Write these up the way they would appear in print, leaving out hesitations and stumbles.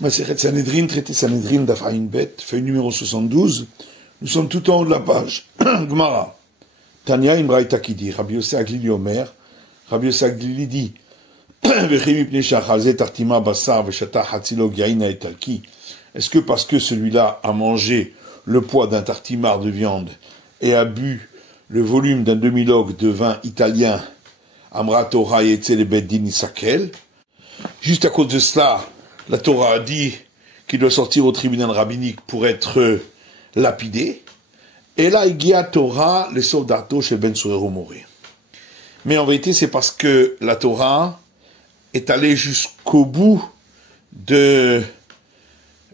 Masechet Sanhedrin, traité Sanhedrin d'Afraïn Bet, feuille numéro 72. Nous sommes tout en haut de la page. Gemara. Tania Imbraïta qui dit, Rabbi Yosef Aglili Omer, Rabbi Yosef Aglili dit, est-ce que parce que celui-là a mangé le poids d'un tartimar de viande et a bu le volume d'un demi-log de vin italien, Amra Torah Yetze le Beddin Isakel, juste à cause de cela, la Torah a dit qu'il doit sortir au tribunal rabbinique pour être lapidé, et là, il y a Torah, les soldatos chez Ben Sourero mourir. Mais en vérité, c'est parce que la Torah est allée jusqu'au bout de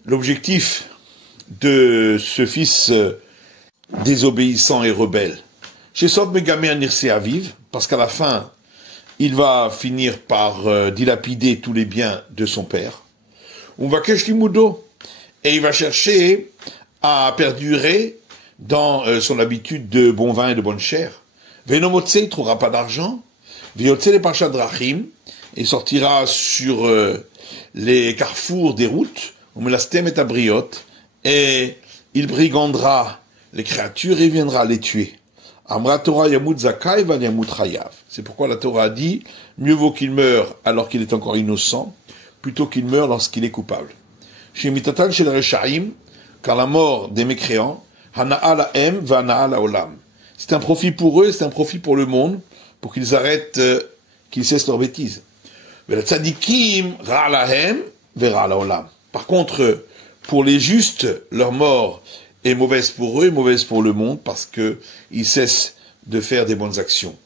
l'objectif de ce fils désobéissant et rebelle. Chez Sob Megamer Nirse Aviv, parce qu'à la fin, il va finir par dilapider tous les biens de son père. On va Keshlimudo, et il va chercher à perdurer dans son habitude de bon vin et de bonne chair. Venomotse, il ne trouvera pas d'argent. Viotse le Parchat Drachim, il sortira sur les carrefours des routes, Umelastem et Abriot, et il brigandera les créatures et viendra les tuer. Amra Torah Yamut Zakai va Yamut Chayav. C'est pourquoi la Torah dit, mieux vaut qu'il meure alors qu'il est encore innocent, plutôt qu'il meure lorsqu'il est coupable. Chez Mitatan, chez le Rechaim, car la mort des mécréants, Hana'a la'em va hana'a la'olam. C'est un profit pour eux, c'est un profit pour le monde, pour qu'ils arrêtent, qu'ils cessent leurs bêtises. Par contre, pour les justes, leur mort est mauvaise pour eux et mauvaise pour le monde, parce qu'ils cessent de faire des bonnes actions.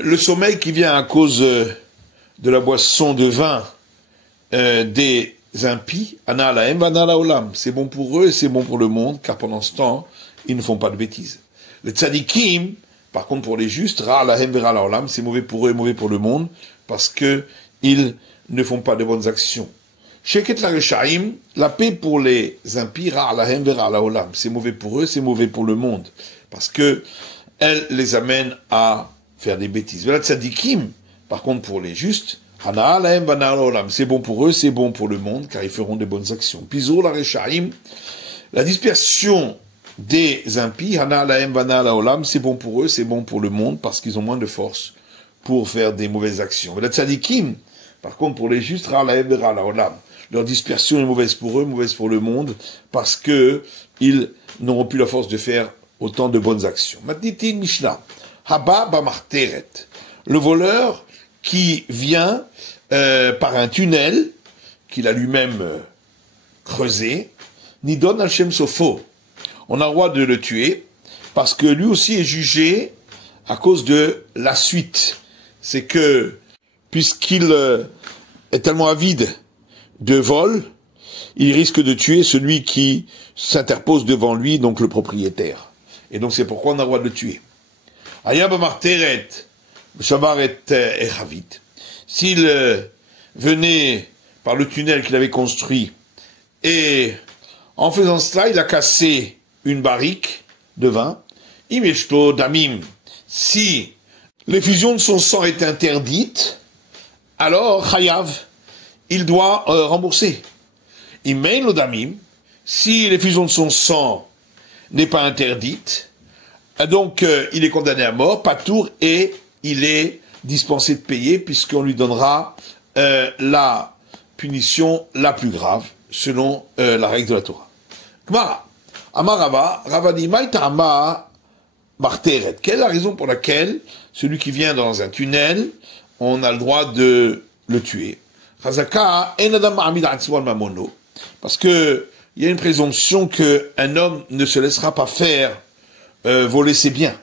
Le sommeil qui vient à cause de la boisson de vin des impies, c'est bon pour eux et c'est bon pour le monde, car pendant ce temps, ils ne font pas de bêtises. Le tzadikim, par contre pour les justes, c'est mauvais pour eux et mauvais pour le monde, parce que ils ne font pas de bonnes actions. Sheket la reshaim, la paix pour les impies, c'est mauvais pour eux, c'est mauvais pour le monde, parce que elle les amène à faire des bêtises. Le tzadikim, par contre pour les justes, c'est bon pour eux, c'est bon pour le monde, car ils feront de bonnes actions. Pizo la reshaim, la dispersion des impies, c'est bon pour eux, c'est bon pour le monde, parce qu'ils ont moins de force pour faire des mauvaises actions. Mais la tzadikim, par contre pour les justes, leur dispersion est mauvaise pour eux, mauvaise pour le monde, parce que ils n'auront plus la force de faire autant de bonnes actions. Matnitin Mishnah, Haba Bamarteret, le voleur qui vient par un tunnel qu'il a lui-même creusé, Nidon al-Shem Sofo. On a le droit de le tuer, parce que lui aussi est jugé à cause de la suite. C'est que, puisqu'il est tellement avide de vol, il risque de tuer celui qui s'interpose devant lui, donc le propriétaire. Et donc c'est pourquoi on a le droit de le tuer. Ayab Marteret, Shabaret Echavit. S'il venait par le tunnel qu'il avait construit, et en faisant cela, il a cassé une barrique de vin, Imeshto Damim. Si l'effusion de son sang est interdite, alors Chayav, il doit rembourser. Imein lo Damim, si l'effusion de son sang n'est pas interdite, donc il est condamné à mort, patour, et il est dispensé de payer, puisqu'on lui donnera la punition la plus grave, selon la règle de la Torah. Kmara. Amarava, Ravani Maïtama Marteret. Quelle est la raison pour laquelle celui qui vient dans un tunnel, on a le droit de le tuer? Chazaka, Enadam Amid Atzwal Mamono. Parce que il y a une présomption qu'un homme ne se laissera pas faire voler ses biens.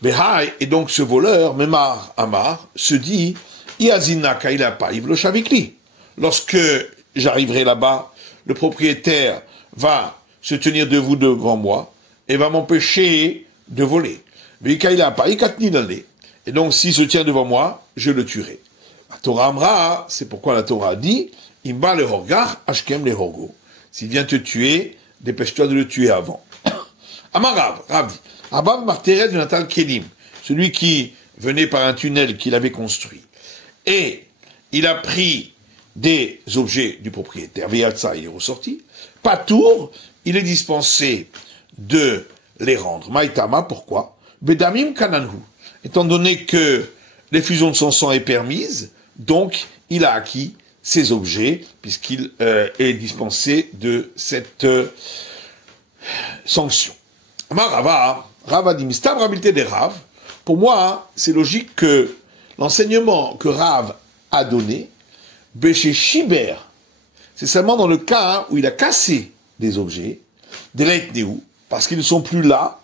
Behai, et donc ce voleur, Memar Amar, se dit, Iazina Kaila Païvlo Shavikli. Lorsque j'arriverai là-bas, le propriétaire va se tenir debout devant moi et va m'empêcher de voler. Et donc, s'il se tient devant moi, je le tuerai. La Torah Amra, c'est pourquoi la Torah a dit, Imba le Horgar, Ashkem le Horgo. S'il vient te tuer, dépêche-toi de le tuer avant. Amarav, Rav dit, Abab Marteret de Natal Kelim, celui qui venait par un tunnel qu'il avait construit. Et il a pris des objets du propriétaire, Veyatsa, il est ressorti, Patour, il est dispensé de les rendre. Maïtama, pourquoi? Bedamim kananhu. Étant donné que l'effusion de son sang est permise, donc il a acquis ces objets, puisqu'il est dispensé de cette sanction. Rava dit, Mistab Rabilté des Rav, pour moi, c'est logique que l'enseignement que Rav a donné, Béché Shiber, c'est seulement dans le cas où il a cassé des objets, des Leitnéou, parce qu'ils ne sont plus là,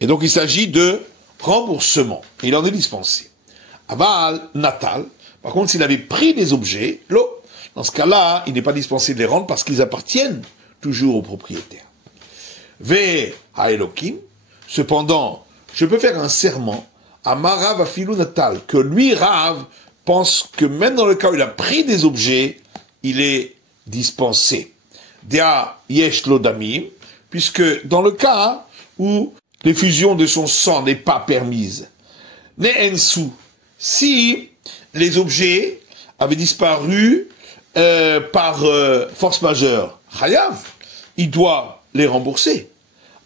et donc il s'agit de remboursement, et il en est dispensé. Aval, Natal, par contre, s'il avait pris des objets, dans ce cas-là, il n'est pas dispensé de les rendre parce qu'ils appartiennent toujours au propriétaire. Ve Haelokim, cependant, je peux faire un serment à Marav Afilou Natal, que lui, Rav, pense que même dans le cas où il a pris des objets, il est dispensé. Dea Yesh Lodamim, puisque dans le cas où l'effusion de son sang n'est pas permise, Ne'ensu, si les objets avaient disparu par force majeure, Chayav, il doit les rembourser.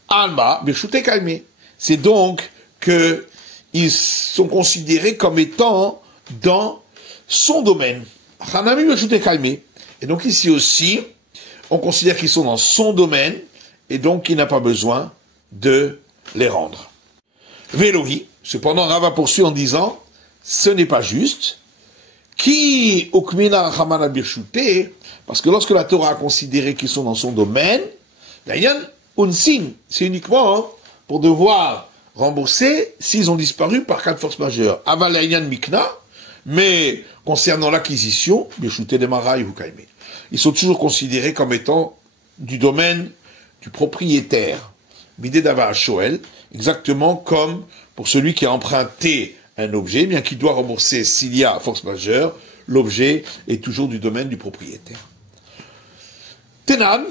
Alma, Birshute Kalme. C'est donc qu'ils sont considérés comme étant dans son domaine. Hanami Birshute Kalme. Et donc ici aussi, on considère qu'ils sont dans son domaine, et donc il n'a pas besoin de les rendre. Vélohi, cependant, Rava poursuit en disant, ce n'est pas juste, qui okmina chamana birshute, parce que lorsque la Torah a considéré qu'ils sont dans son domaine, l'ayan unsin, c'est uniquement pour devoir rembourser s'ils ont disparu par cas de force majeure. Aval l'ayan mikna, mais concernant l'acquisition, birshute de marai ou kaime, ils sont toujours considérés comme étant du domaine du propriétaire. Bidé d'Ava Shoel, exactement comme pour celui qui a emprunté un objet, bien qu'il doit rembourser s'il y a force majeure, l'objet est toujours du domaine du propriétaire. Tenan,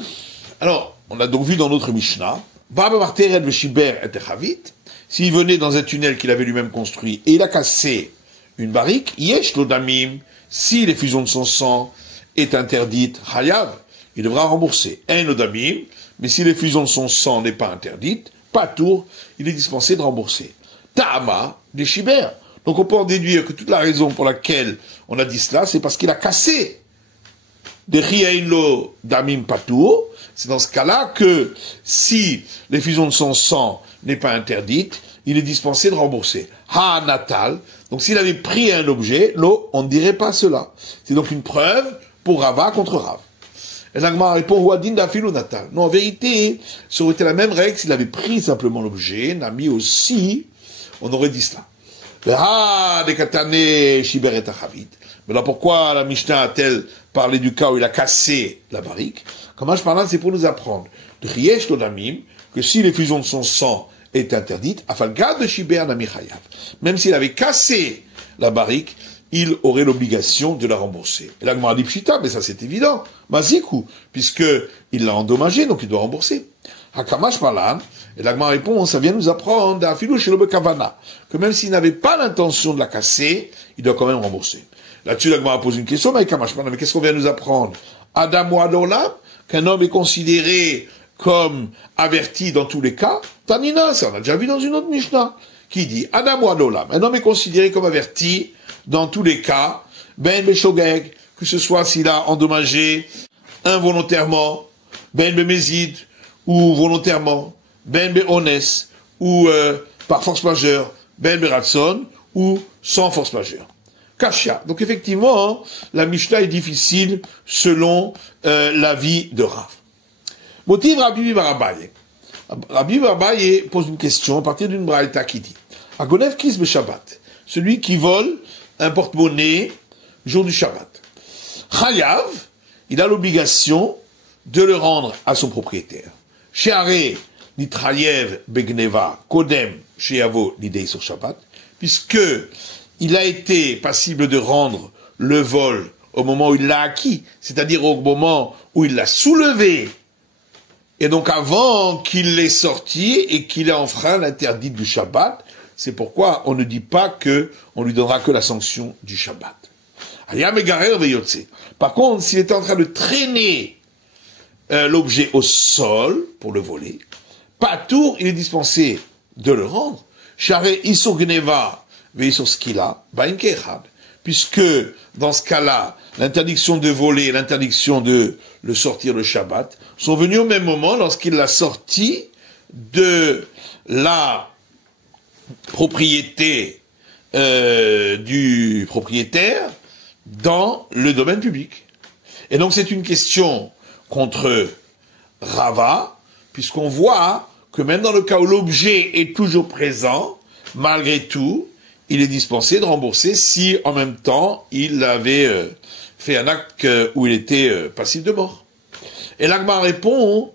alors, on a donc vu dans notre Mishnah, Baba Marteret Veshiber et Techavit, s'il venait dans un tunnel qu'il avait lui-même construit et il a cassé une barrique, Yesh Lodamim, si l'effusion de son sang est interdite, Hayav, il devra rembourser. Un Lodamim, mais si l'effusion de son sang n'est pas interdite, pas tour, il est dispensé de rembourser. Ta'ama, des Shiber. Donc on peut en déduire que toute la raison pour laquelle on a dit cela, c'est parce qu'il a cassé des Riyailo Damim Patour. C'est dans ce cas-là que si l'effusion de son sang n'est pas interdite, il est dispensé de rembourser. Ha Natal. Donc s'il avait pris un objet, on ne dirait pas cela. C'est donc une preuve pour Rava contre Rav. Et l'Agma répond, Ouadin d'Afilou Natal. Non, en vérité, ça aurait été la même règle s'il avait pris simplement l'objet, n'a mis aussi, on aurait dit cela. Mais là, pourquoi la Mishnah a-t-elle parlé du cas où il a cassé la barrique? Comment je parle, c'est pour nous apprendre de Riesh Lodamim, que si l'effusion de son sang est interdite, Afalgad de Shiber Nami Chayav. Même s'il avait cassé la barrique, il aurait l'obligation de la rembourser. Et l'Agma dit Pshita, mais ça c'est évident. Mazikou, puisqu'il l'a endommagé, donc il doit rembourser. Hakamash Malan, et l'Agma répond, ça vient nous apprendre d'Afilou Shelobe Kavana, que même s'il n'avait pas l'intention de la casser, il doit quand même rembourser. Là-dessus, l'Agma pose une question, mais qu'est-ce qu'on vient nous apprendre? Adam ou Adolam, qu'un homme est considéré comme averti dans tous les cas. Tanina, ça on a déjà vu dans une autre Mishnah, qui dit Adam ou Adolam, un homme est considéré comme averti dans tous les cas, ben beshogeg, que ce soit s'il a endommagé involontairement, ben bemezid, ou volontairement, ben beones, ou par force majeure, ben beratson, ou sans force majeure. Kashia. Donc effectivement, la Mishnah est difficile selon l'avis de Rav. Motiv Rabbi Barabaye. Rabbi Barabaye pose une question à partir d'une braïta qui dit Agonev kis be Shabbat. Celui qui vole un porte-monnaie jour du Shabbat. Chayav, il a l'obligation de le rendre à son propriétaire. Sheare nitrayev begneva kodem sheyavo l'idée sur Shabbat, puisque il a été passible de rendre le vol au moment où il l'a acquis, c'est-à-dire au moment où il l'a soulevé, et donc avant qu'il l'ait sorti et qu'il ait enfreint l'interdit du Shabbat. C'est pourquoi on ne dit pas que on lui donnera que la sanction du Shabbat. Par contre, s'il était en train de traîner l'objet au sol pour le voler, Patour, il est dispensé de le rendre. Charé Isur Gneva, Veisur Skila, Bain Kechad. Puisque, dans ce cas-là, l'interdiction de voler et l'interdiction de le sortir le Shabbat sont venus au même moment lorsqu'il l'a sorti de la propriété du propriétaire dans le domaine public. Et donc c'est une question contre Rava, puisqu'on voit que même dans le cas où l'objet est toujours présent, malgré tout, il est dispensé de rembourser si en même temps il avait fait un acte où il était passif de mort. Et l'Agma répond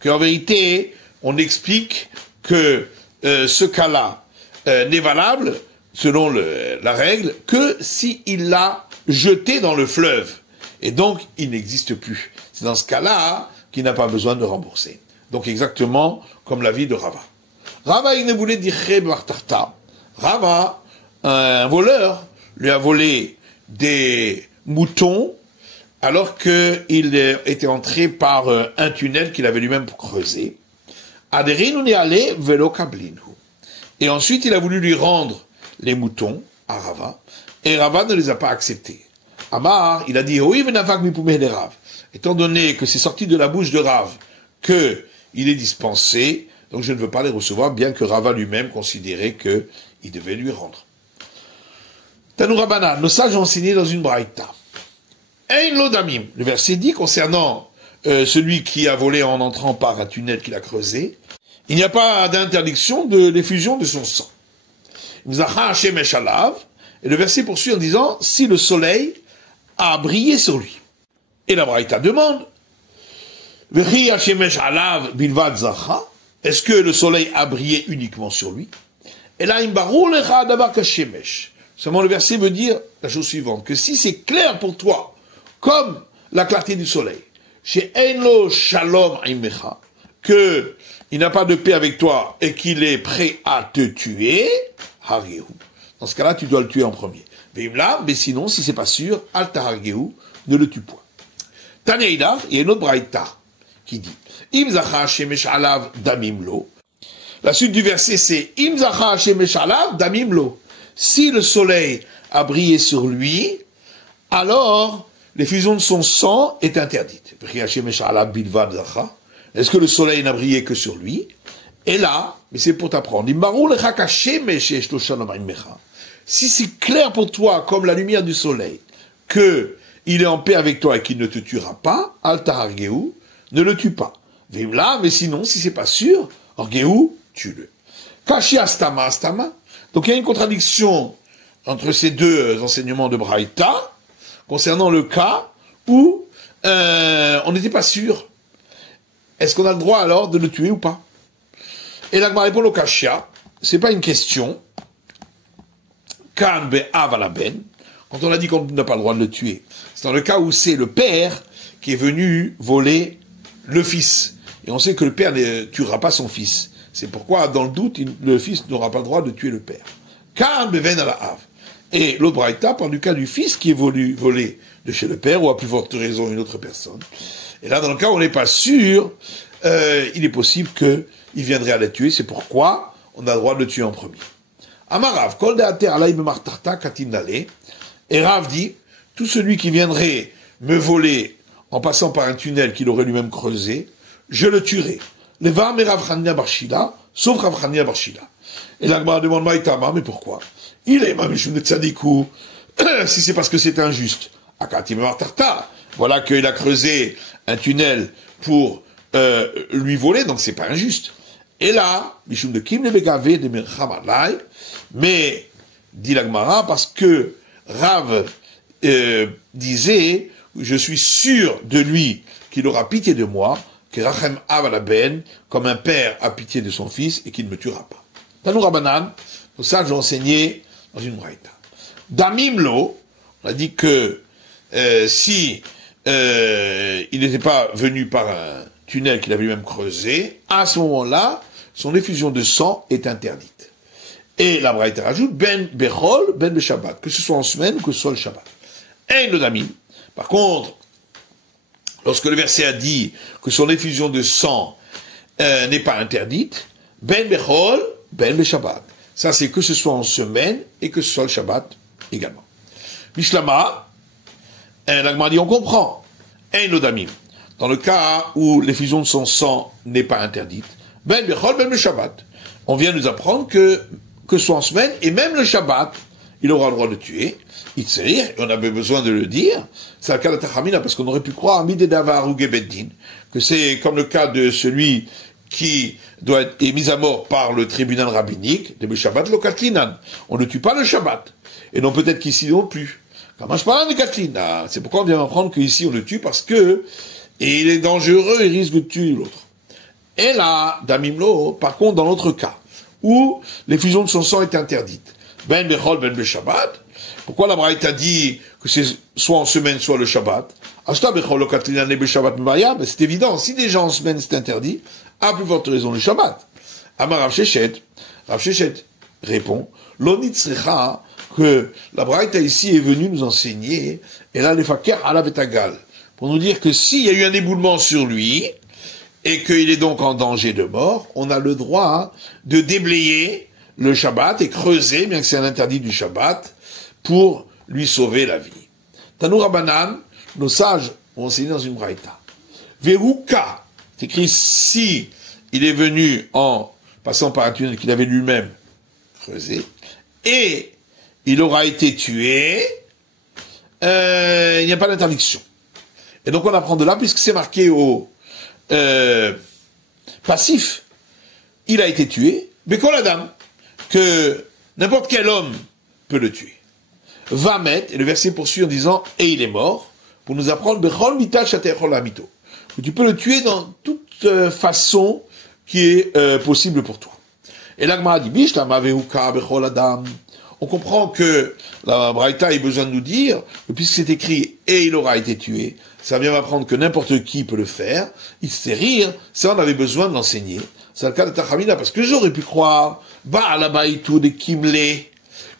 qu'en vérité, on explique que ce cas-là n'est valable, selon la règle, que s'il l'a jeté dans le fleuve. Et donc, il n'existe plus. C'est dans ce cas-là qu'il n'a pas besoin de rembourser. Donc, exactement comme l'avis de Rava. Rava, il ne voulait dire Martarta. Rava, un voleur, lui a volé des moutons alors qu'il était entré par un tunnel qu'il avait lui-même creusé. Et ensuite, il a voulu lui rendre les moutons à Rava, et Rava ne les a pas acceptés. Amar, il a dit, oui, étant donné que c'est sorti de la bouche de Rav que il est dispensé, donc je ne veux pas les recevoir, bien que Rava lui-même considérait qu'il devait lui rendre. Tanou Rabbanan, nos sages ont enseigné dans une braïta. Ein lo damim, le verset dit concernant celui qui a volé en entrant par un tunnel qu'il a creusé, il n'y a pas d'interdiction de l'effusion de son sang. Et le verset poursuit en disant, si le soleil a brillé sur lui. Et la braïta demande, est-ce que le soleil a brillé uniquement sur lui? Et là, seulement le verset veut dire la chose suivante, que si c'est clair pour toi, comme la clarté du soleil, chez Enlo Shalom Aimecha, que il n'a pas de paix avec toi et qu'il est prêt à te tuer, Hargehu. Dans ce cas-là, tu dois le tuer en premier. Mais sinon, si c'est pas sûr, Alta Hargehu, ne le tue point. Taneïda, il y a une autre braïta qui dit, Im zacha shemesh alav damimlo. La suite du verset, c'est Im zacha shemesh alav damimlo. Si le soleil a brillé sur lui, alors l'effusion de son sang est interdite. Est-ce que le soleil n'a brillé que sur lui? Et là, mais c'est pour t'apprendre, si c'est clair pour toi, comme la lumière du soleil, que il est en paix avec toi et qu'il ne te tuera pas, Alta Hargehu, ne le tue pas. Vimla, mais sinon, si c'est pas sûr, Hargehu, tue-le. Kashi Astama Astama. Donc il y a une contradiction entre ces deux enseignements de Braïta, concernant le cas où on n'était pas sûr. Est-ce qu'on a le droit alors de le tuer ou pas? Et l'Agma répond au Kashia, c'est pas une question. Kan be'av alaben, quand on a dit qu'on n'a pas le droit de le tuer, c'est dans le cas où c'est le père qui est venu voler le fils. Et on sait que le père ne tuera pas son fils. C'est pourquoi, dans le doute, le fils n'aura pas le droit de tuer le père. Kan be'ven ala av. Et l'autre braïta parle du cas du fils qui est voulu voler de chez le père, ou à plus forte raison une autre personne. Et là, dans le cas où on n'est pas sûr, il est possible qu'il viendrait à la tuer, c'est pourquoi on a le droit de le tuer en premier. Amarav, kol de'ater alay memartarta katinale, et Rav dit, tout celui qui viendrait me voler en passant par un tunnel qu'il aurait lui-même creusé, je le tuerai. Le va me Rav Chania Barshila, sauf Rav Chania Barshila. Et l'Agma demande Maïtama, mais pourquoi? Il est Mamishum de Tzadikou, si c'est parce que c'est injuste. Akati memartarta, voilà qu'il a creusé un tunnel pour lui voler, donc c'est pas injuste. Et là, Mishum de Kim Lebegavé de Mirchamalai, mais, dit l'Agmara, parce que Rav disait, je suis sûr de lui qu'il aura pitié de moi, que Rachem Avalaben, comme un père a pitié de son fils, et qu'il ne me tuera pas. Tanou Rabbanan, pour ça j'ai enseigné dans une braïta. Damimlo, on a dit que si il n'était pas venu par un tunnel qu'il avait lui-même creusé, à ce moment-là, son effusion de sang est interdite. Et la Braïta rajoute, ben bechol, ben beshabbat, que ce soit en semaine ou que ce soit le Shabbat. Et le damim. Par contre, lorsque le verset a dit que son effusion de sang n'est pas interdite, ben bechol, ben beshabbat. Ça, c'est que ce soit en semaine et que ce soit le Shabbat également. Mishlama, l'Agma dit, on comprend. Et le damim. Dans le cas où l'effusion de son sang n'est pas interdite, ben bechol, ben beshabbat. On vient nous apprendre que ce soit en semaine, et même le Shabbat, il aura le droit de tuer. Itzrir, et on avait besoin de le dire, c'est le cas de Tachamina, parce qu'on aurait pu croire, Midedavar ou Gebeddin, que c'est comme le cas de celui qui est mis à mort par le tribunal rabbinique, de Shabbat lo Katlinan. On ne tue pas le Shabbat. Et non peut-être qu'ici non plus. Quand je parle de Katlina, c'est pourquoi on vient apprendre qu'ici on le tue, parce que, et il est dangereux, il risque de tuer l'autre. Et là, Damimlo, par contre, dans l'autre cas, où l'effusion de son sang est interdite, ben bechol, ben beshabbat, pourquoi la Braïta dit que c'est soit en semaine, soit le Shabbat? Ashta bechol lo katlina ne beshabbat mbaya, ben c'est évident, si déjà en semaine c'est interdit, à plus forte raison le Shabbat. Amar Rav Sheshet répond, l'onitzrecha, que la Braïta ici est venue nous enseigner, et là les fakir ala betagal, pour nous dire que s'il y a eu un éboulement sur lui, et qu'il est donc en danger de mort, on a le droit de déblayer le Shabbat et creuser, bien que c'est un interdit du Shabbat, pour lui sauver la vie. Tanou Rabbanan, nos sages ont enseigné dans une braïta. Veruka, c'est écrit si il est venu en passant par un tunnel qu'il avait lui-même creusé, et il aura été tué, il n'y a pas d'interdiction. Et donc on apprend de là, puisque c'est marqué au passif, il a été tué, mais qu'on la dame, que n'importe quel homme peut le tuer. Va mettre, et le verset poursuit en disant, et il est mort, pour nous apprendre, bechol mita shatechol amito, que tu peux le tuer dans toute façon qui est possible pour toi. Et l'Agma dit, bish la maveuka bechol adam. On comprend que la Braïta a besoin de nous dire que puisque c'est écrit et il aura été tué, ça vient m'apprendre que n'importe qui peut le faire. Il se fait rire, ça on avait besoin de l'enseigner. C'est le cas de Tachamina, parce que j'aurais pu croire, Ba'alabaïtou de Kimlé,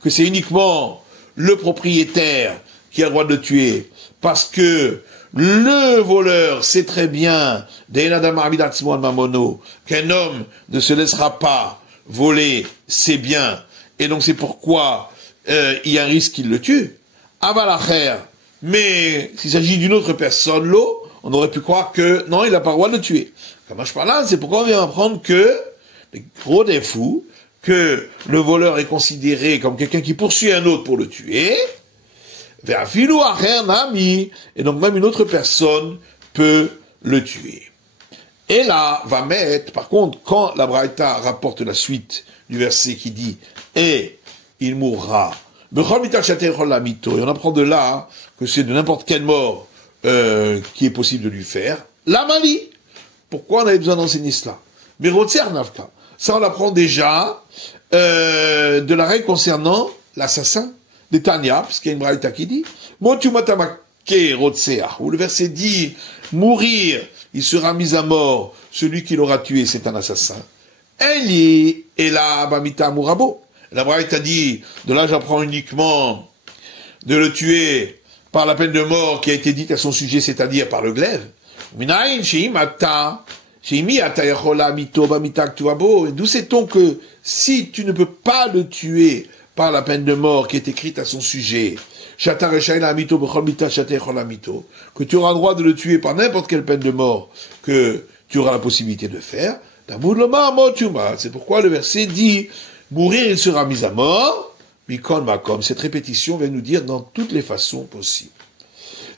que c'est uniquement le propriétaire qui a le droit de le tuer, parce que le voleur sait très bien, qu'un homme ne se laissera pas voler ses biens, et donc c'est pourquoi il y a un risque qu'il le tue. Avalacher, mais s'il s'agit d'une autre personne, l'eau, on aurait pu croire que non, il n'a pas le droit de le tuer. Comme je parle là, c'est pourquoi on vient apprendre que, les gros des fous, que le voleur est considéré comme quelqu'un qui poursuit un autre pour le tuer, vers filou acher nami, et donc même une autre personne peut le tuer. Et là, va mettre, par contre, quand la Braïta rapporte la suite du verset qui dit, et il mourra, et on apprend de là que c'est de n'importe quelle mort qui est possible de lui faire. La Mali, pourquoi on avait besoin d'enseigner cela? Mais Navka, ça on apprend déjà de la règle concernant l'assassin des Tanya, parce qu'il y a une braïta qui dit, où le verset dit, mourir, il sera mis à mort, celui qui l'aura tué, c'est un assassin. Eli et la Bamita Mourabo. La braïta dit, de là j'apprends uniquement de le tuer par la peine de mort qui a été dite à son sujet, c'est-à-dire par le glaive. D'où sait-on que si tu ne peux pas le tuer par la peine de mort qui est écrite à son sujet, que tu auras le droit de le tuer par n'importe quelle peine de mort que tu auras la possibilité de faire, c'est pourquoi le verset dit, mourir il sera mis à mort, mikol makom. Cette répétition vient nous dire dans toutes les façons possibles.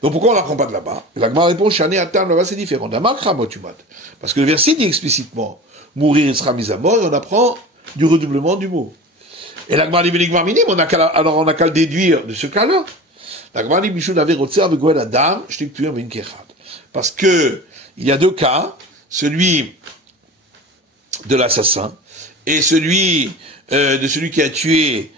Donc pourquoi on n'apprend pas de là-bas? L'Agma répond, Shane Atam, là-bas c'est différent. Parce que le verset dit explicitement, mourir il sera mis à mort, et on apprend du redoublement du mot. Et l'Agma dit, alors on n'a qu'à le déduire de ce cas-là. L'Agma dit, Michou n'avait rotsé avec Goël Adam, je t'ai tué en Vinkechad. Parce que, il y a deux cas, celui de l'assassin, et celui de celui qui a tué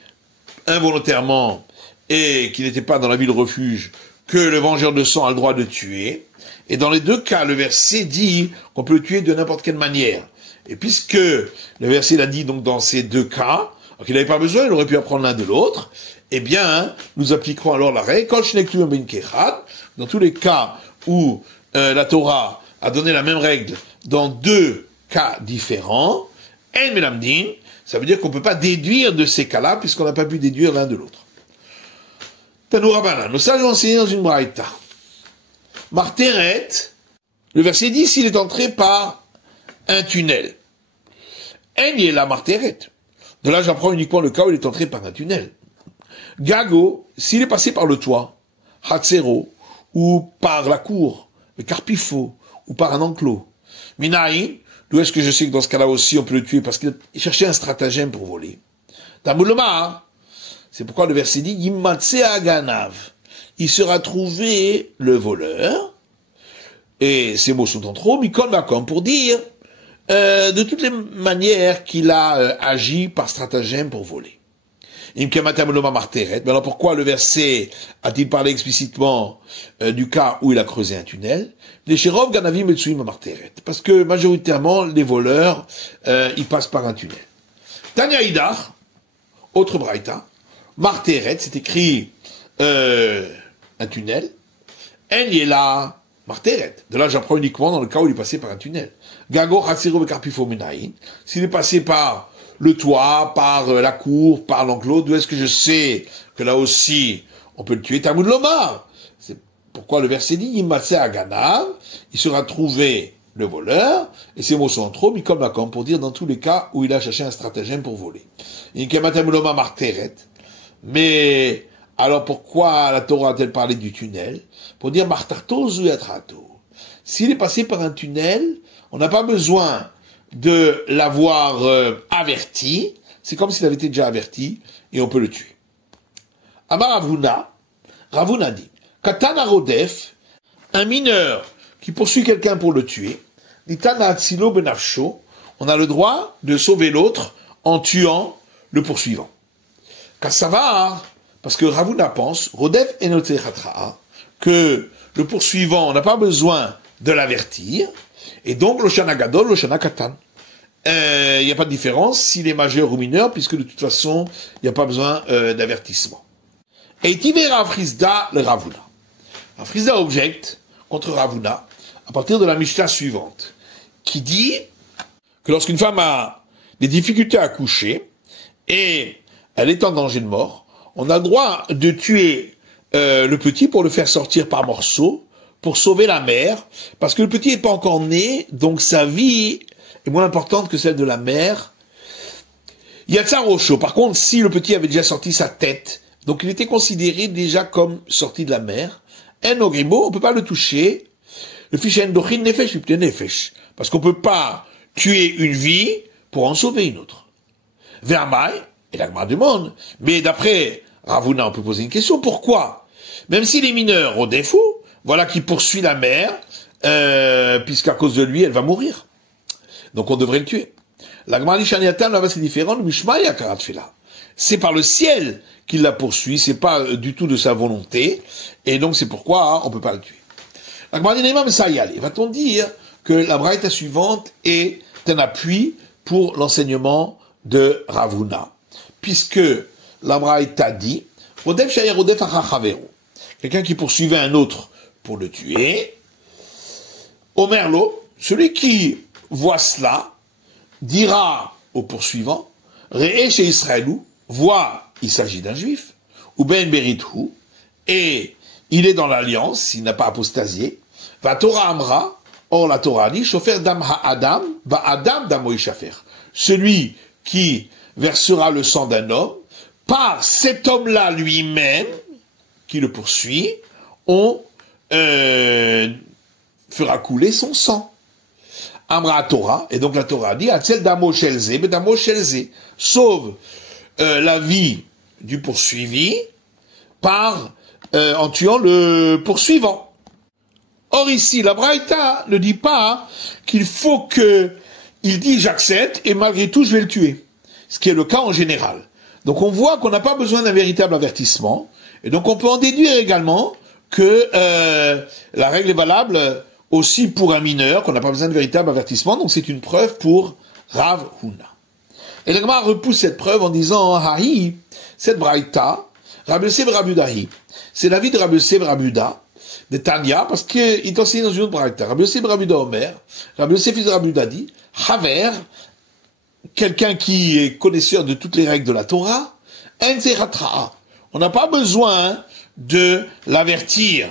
involontairement, et qui n'était pas dans la ville refuge, que le vengeur de sang a le droit de tuer. Et dans les deux cas, le verset dit qu'on peut le tuer de n'importe quelle manière. Et puisque le verset l'a dit donc dans ces deux cas, Donc il n'avait pas besoin, il aurait pu apprendre l'un de l'autre. Eh bien, nous appliquerons alors la règle, dans tous les cas où la Torah a donné la même règle dans deux cas différents, en melamdin, ça veut dire qu'on ne peut pas déduire de ces cas-là, puisqu'on n'a pas pu déduire l'un de l'autre. Tanu Rabbanan, nos sages ont enseigné dans une braïta. Marteret, le verset 10, il est entré par un tunnel. En yela Marteret. De là, j'apprends uniquement le cas où il est entré par un tunnel. Gago, s'il est passé par le toit, Hatsero, ou par la cour, le carpifo, ou par un enclos. Minaï, d'où est-ce que je sais que dans ce cas-là aussi on peut le tuer? Parce qu'il cherchait un stratagème pour voler. Tamoulomar, c'est pourquoi le verset dit, Yimmatse Aganav. Il sera trouvé le voleur, et ces mots sont en trop, Mikol Makom, pour dire, de toutes les manières qu'il a agi par stratagème pour voler. Mais alors pourquoi le verset a-t-il parlé explicitement du cas où il a creusé un tunnel? Parce que majoritairement les voleurs ils passent par un tunnel. Tanya Idar, autre braïta, Marteret, c'est écrit un tunnel. En yela Marteret. De là j'apprends uniquement dans le cas où il est passé par un tunnel. Gago Hatsiro Bekarpifo Menaïn. S'il est passé par le toit, par la cour, par l'enclos, d'où est-ce que je sais que là aussi, on peut le tuer? Talmud Lomar. C'est pourquoi le verset dit, Yimatsé Aganav, il sera trouvé le voleur, et ces mots sont trop, Mikol Makom, pour dire dans tous les cas où il a cherché un stratagème pour voler. Talmud Marteret. Mais, alors pourquoi la Torah a-t-elle parlé du tunnel? Pour dire Martarto Zuyatrato. S'il est passé par un tunnel, on n'a pas besoin de l'avoir averti, c'est comme s'il avait été déjà averti, et on peut le tuer. Amar Ravuna dit, Katana Rodef, un mineur qui poursuit quelqu'un pour le tuer, Ditana Atsilo Benafsho, on a le droit de sauver l'autre en tuant le poursuivant. Kassavar, parce que Ravuna pense, Rodef Enotechatra'a, que le poursuivant, on n'a pas besoin de l'avertir, et donc, l'Oshana Gadol, l'Oshana Katan. Il n'y a pas de différence s'il est majeur ou mineur, puisque de toute façon, il n'y a pas besoin d'avertissement. Et Tivé Ravrizda le Ravuna. Ravrizda objecte contre Ravuna à partir de la Mishnah suivante, qui dit que lorsqu'une femme a des difficultés à accoucher et elle est en danger de mort, on a le droit de tuer le petit pour le faire sortir par morceaux, pour sauver la mère, parce que le petit n'est pas encore né, donc sa vie est moins importante que celle de la mère. Yatsa Rocho, par contre, si le petit avait déjà sorti sa tête, donc il était considéré déjà comme sorti de la mère, en Ogribo, on ne peut pas le toucher, le fichen dochin nefesh, nefesh, parce qu'on ne peut pas tuer une vie pour en sauver une autre. Vermaï, et l'agma demande, mais d'après Ravuna, on peut poser une question, pourquoi? Même s'il est mineur au défaut, voilà qui poursuit la mère, puisqu'à cause de lui, elle va mourir. Donc on devrait le tuer. L'agma Lishaniatan, là-bas c'est différent, c'est par le ciel qu'il la poursuit, c'est pas du tout de sa volonté, et donc c'est pourquoi on peut pas le tuer. L'agma Dinema Sayali, va-t-on dire que la braïta suivante est un appui pour l'enseignement de Ravuna, puisque la braïta dit, Rodef Shaya Rodef Achachavero, quelqu'un qui poursuivait un autre pour le tuer, Omerlo, celui qui voit cela, dira au poursuivant, Re'e chez Israëlou, voit, il s'agit d'un juif, ou ben berithu, et il est dans l'alliance, il n'a pas apostasié, va Torah Amra, or la Torah dit, Shofer dam ha'adam, va adam damo shafer. Celui qui versera le sang d'un homme, par cet homme-là lui-même, qui le poursuit, on fera couler son sang. Amra Torah, et donc la Torah dit, Atzel damo shelze, bedamo shelze, sauve la vie du poursuivi en tuant le poursuivant. Or ici, la Braïta ne dit pas qu'il faut il dit j'accepte et malgré tout je vais le tuer. Ce qui est le cas en général. Donc on voit qu'on n'a pas besoin d'un véritable avertissement, et donc on peut en déduire également que la règle est valable aussi pour un mineur, qu'on n'a pas besoin de véritable avertissement, donc c'est une preuve pour Rav Huna. Et la Gemara repousse cette preuve en disant, Hahi, cette braïta, Rabbi Yosef Rabbi Yudahi, c'est l'avis de Rabbi Yosef Rabbi Yuda, de Tanya, parce qu'il est enseigné dans une autre braïta. Rabbi Yosef Rabbi Yuda Omer, Rabbi Yosef fils de Rabbi Yuda dit, Haver, quelqu'un qui est connaisseur de toutes les règles de la Torah, on n'a pas besoin de l'avertir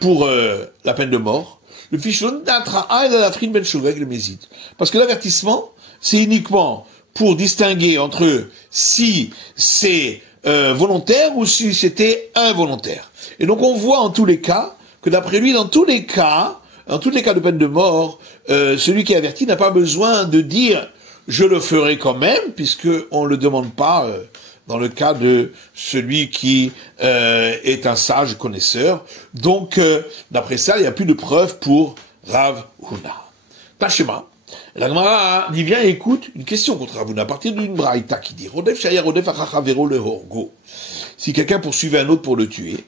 pour la peine de mort. Le fichon d'Atra'a et la frine ben shogeg le mésite. Parce que l'avertissement, c'est uniquement pour distinguer entre si c'est volontaire ou si c'était involontaire. Et donc on voit en tous les cas que d'après lui, dans tous les cas de peine de mort, celui qui est averti n'a pas besoin de dire je le ferai quand même, puisque on le demande pas dans le cas de celui qui est un sage connaisseur. Donc, d'après ça, il n'y a plus de preuve pour Rav Huna. Tachema. La Gemara dit, viens et écoute une question contre Rav Huna, à partir d'une braïta qui dit, Rodef Shaya Rodef Achachavero le Horgo. Si quelqu'un poursuivait un autre pour le tuer,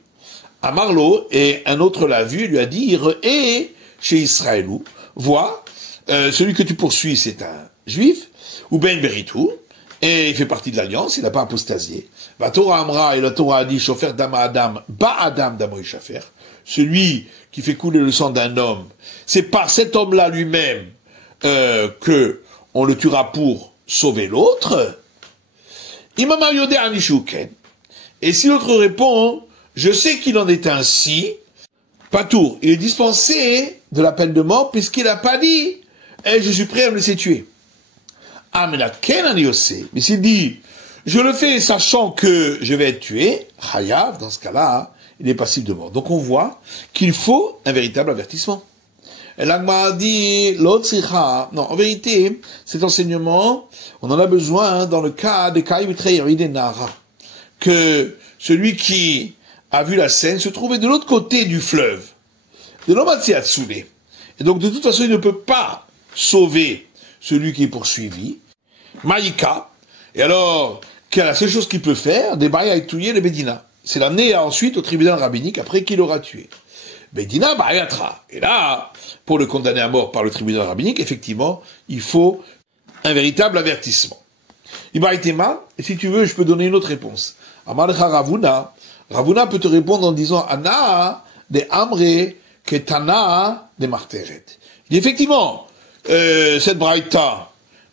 Amarlo, et un autre l'a vu, lui a dit, et chez Israëlou, vois, celui que tu poursuis, c'est un juif, ou Ben Beritou, et il fait partie de l'alliance, il n'a pas apostasié. La Torah Amra, et la Torah a dit, Shofer Dama Adam, Ba Adam Damoy Shafer, celui qui fait couler le sang d'un homme, c'est par cet homme-là lui-même que on le tuera pour sauver l'autre. Imam Yodé Anishuken. Et si l'autre répond, je sais qu'il en est ainsi, Patour, il est dispensé de la peine de mort puisqu'il n'a pas dit, je suis prêt à me laisser tuer. Ah, mais là, mais s'il dit, je le fais sachant que je vais être tué, Hayav, dans ce cas-là, il est passible de mort. Donc on voit qu'il faut un véritable avertissement. Et l'Agma dit, l'autre non, en vérité, cet enseignement, on en a besoin dans le cas des Kaïm des Nara, que celui qui a vu la scène se trouvait de l'autre côté du fleuve, de l'Omatsiatsule. Et donc de toute façon, il ne peut pas sauver celui qui est poursuivi. Maïka. Et alors, la seule chose qu'il peut faire, des baïa et touiller le Bédina. C'est l'amener ensuite au tribunal rabbinique après qu'il l'aura tué. Bédina, baïatra. Et là, pour le condamner à mort par le tribunal rabbinique, effectivement, il faut un véritable avertissement. Ibaïtema, et si tu veux, je peux donner une autre réponse. Amalcha Ravuna. Ravuna peut te répondre en disant, Ana de Amre Ketana de Marteret. Il dit effectivement, cette braïta,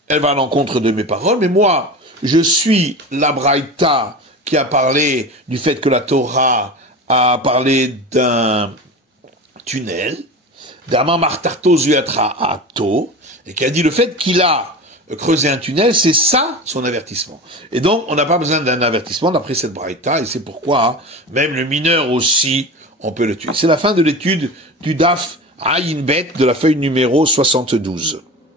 elle va à l'encontre de mes paroles, mais moi, je suis la braïta qui a parlé du fait que la Torah a parlé d'un tunnel, d'Ama Martarto Zuatra Ato, et qui a dit le fait qu'il a creusé un tunnel, c'est ça son avertissement. Et donc, on n'a pas besoin d'un avertissement d'après cette braïta, et c'est pourquoi, même le mineur aussi, on peut le tuer. C'est la fin de l'étude du Daf Ayin Bet de la feuille numéro 72.